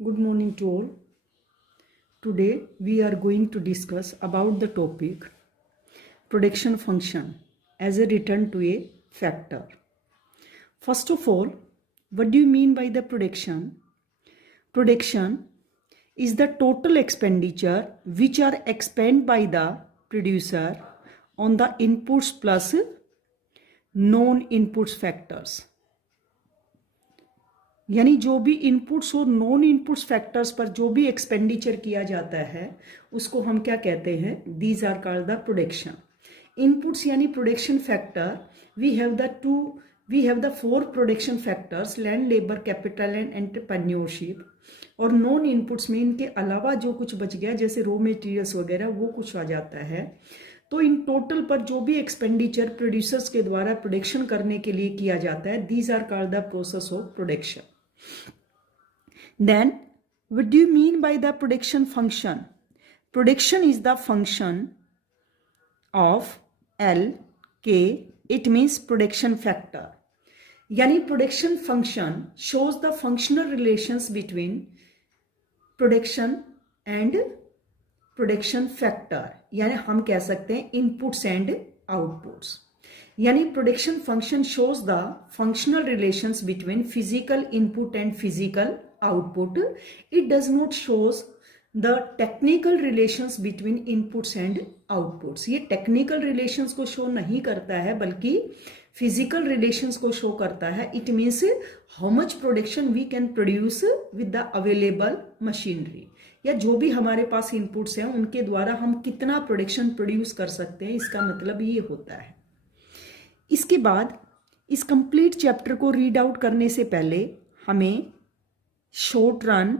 Good morning to all. Today we are going to discuss about the topic production function as a return to a factor. First of all, what do you mean by the production? Production is the total expenditure which are expended by the producer on the inputs plus non-inputs factors. यानी जो भी inputs और non inputs factors पर जो भी expenditure किया जाता है उसको हम क्या कहते हैं? These are called the production. Inputs यानी production factor we have the four production factors: land, labour, capital and entrepreneurship. और नॉन इनपुट्स में इनके अलावा जो कुछ बच गया जैसे रॉ मटेरियल्स वगैरह वो कुछ आ जाता है. तो इन टोटल पर जो भी एक्सपेंडिचर प्रोड्यूसर्स के द्वारा प्रोडक्शन करने के लिए किया जाता है, these are called the process of production. Then, what do you mean by the production function? Production is the function of L, K. It means production factor. यानी production function shows the functional relations between production and production factor. यानी हम कह सकते हैं inputs and outputs. यानी production function shows the functional relations between physical input and physical output. It does not shows the technical relations between inputs and outputs. ये technical relations को show नहीं करता है बल्कि फिजिकल रिलेशंस को show करता है. It means how much production we can produce with the available machinery, या जो भी हमारे पास इनपुट्स हैं उनके द्वारा हम कितना प्रोडक्शन प्रोड्यूस कर सकते हैं. इसका मतलब ये होता है. इसके बाद इस कंप्लीट चैप्टर को रीड आउट करने से पहले हमें short run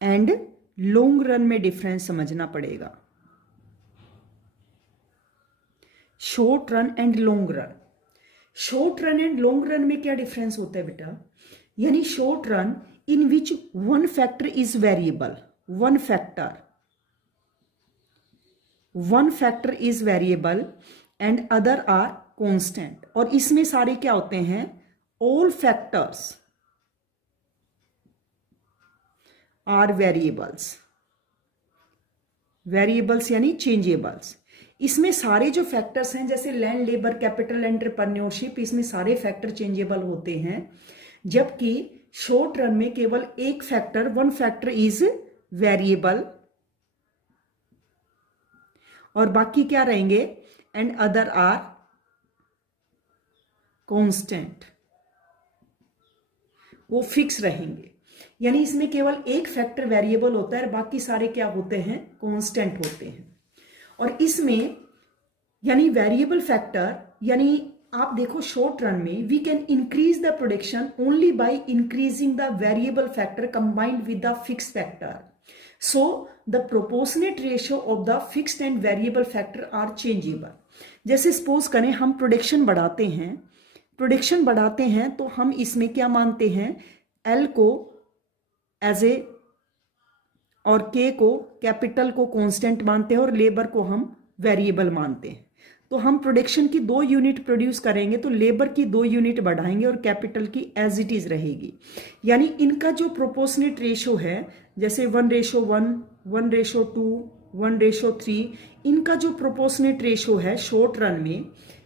and long run में डिफरेंस समझना पड़ेगा. Short run and long run. Short run and long run में क्या डिफरेंस होता है बेटा? यानी short run in which one factor is variable, one factor is variable and other are constant. और इसमें सारे क्या होते हैं? All factors are variables. Variables यानी चेंजेबल्स. इसमें सारे जो फैक्टर्स हैं जैसे लैंड, लेबर, कैपिटल, एंटरप्रेन्योरशिप, इसमें सारे फैक्टर चेंजेबल होते हैं. जबकि शॉर्ट रन में केवल एक factor, one factor is variable और बाकी क्या रहेंगे? एंड अदर आर कांस्टेंट, वो फिक्स रहेंगे. यानी इसमें केवल एक फैक्टर वेरिएबल होता है और बाकी सारे क्या होते हैं? कांस्टेंट होते हैं. और इसमें यानी वेरिएबल फैक्टर, यानी आप देखो शॉर्ट रन में we can increase the production only by increasing the variable factor combined with the fix factor. So the proportionate ratio of the fixed and variable factor are changeable. जैसे suppose करें हम production बढ़ाते हैं तो हम इसमें क्या मानते हैं? L को एज ए और K को, कैपिटल को कांस्टेंट मानते हैं और लेबर को हम वेरिएबल मानते हैं. तो हम प्रोडक्शन की 2 यूनिट प्रोड्यूस करेंगे तो लेबर की 2 यूनिट बढ़ाएंगे और कैपिटल की एज इट इज रहेगी. यानी इनका जो प्रोपोर्शनेट रेशो है जैसे 1:1, 1:2, 1:3, इनका जो प्रोपोर्शनेट रेशो है शॉर्ट रन में,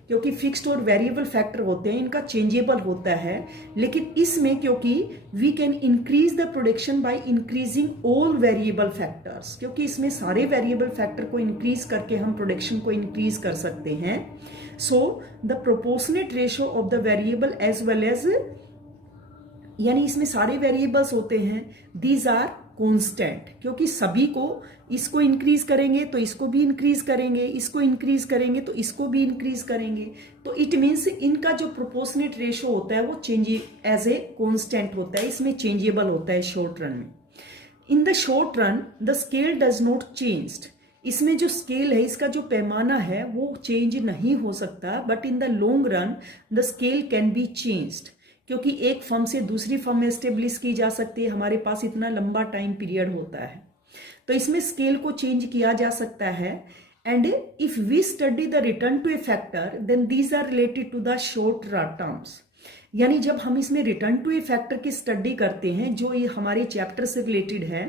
क्योंकि फिक्स्ड और वेरिएबल फैक्टर होते हैं, इनका चेंजेबल होता है. लेकिन इसमें क्योंकि we can increase the production by increasing all variable factors, क्योंकि इसमें सारे वेरिएबल फैक्टर को इंक्रीज करके हम प्रोडक्शन को इंक्रीज कर सकते हैं. So the proportionate ratio of the variable as well as, यानी इसमें सारे वेरिएबल्स होते हैं, दीज आर कांस्टेंट. क्योंकि सभी को, इसको इंक्रीज करेंगे तो इसको भी इंक्रीज करेंगे, इसको इंक्रीज करेंगे तो इसको भी इंक्रीज करेंगे. तो इट मीन्स इनका जो प्रोपोर्शनेट रेशो होता है वो चेंज एज ए कांस्टेंट होता है, इसमें चेंजेबल होता है शॉर्ट रन में. In the short run the scale does not changed. इसमें जो स्केल है, इसका जो पैमाना है वो चेंज नहीं हो सकता. But in the long run the scale can be changed, क्योंकि एक फर्म से दूसरी फर्म में एस्टेब्लिश की जा सकती है. हमारे पास इतना लंबा टाइम पीरियड होता है तो इसमें स्केल को चेंज किया जा सकता है. And if we study the return to a factor then these are related to the short terms. यानी जब हम इसमें रिटर्न टू ए फैक्टर की स्टडी करते हैं जो ये हमारे चैप्टर से रिलेटेड है,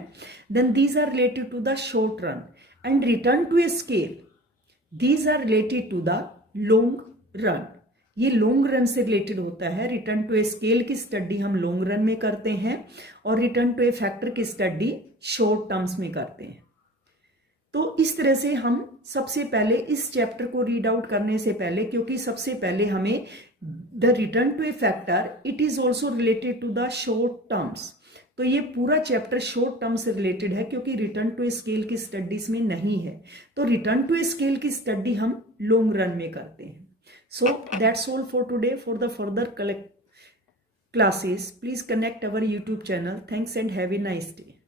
then these are related to the short run, and return to a scale these are related to the long run. ये लॉन्ग रन से रिलेटेड होता है। रिटर्न टू ए स्केल की स्टडी हम लॉन्ग रन में करते हैं और रिटर्न टू ए फैक्टर की स्टडी शॉर्ट टर्म्स में करते हैं। तो इस तरह से हम सबसे पहले इस चैप्टर को रीड आउट करने से पहले, क्योंकि सबसे पहले हमें the return to a factor it is also related to the short terms, तो ये पूरा चैप्टर शॉर्ट टर्म से रिलेटेड है क्योंकि रिटर्न टू ए स्केल की स्टडीज में नहीं है। तो रिटर्न टू ए स्केल की स्टडी हम लॉन्ग रन में करते हैं। So that's all for today. For the further classes, please connect our YouTube channel. Thanks and have a nice day.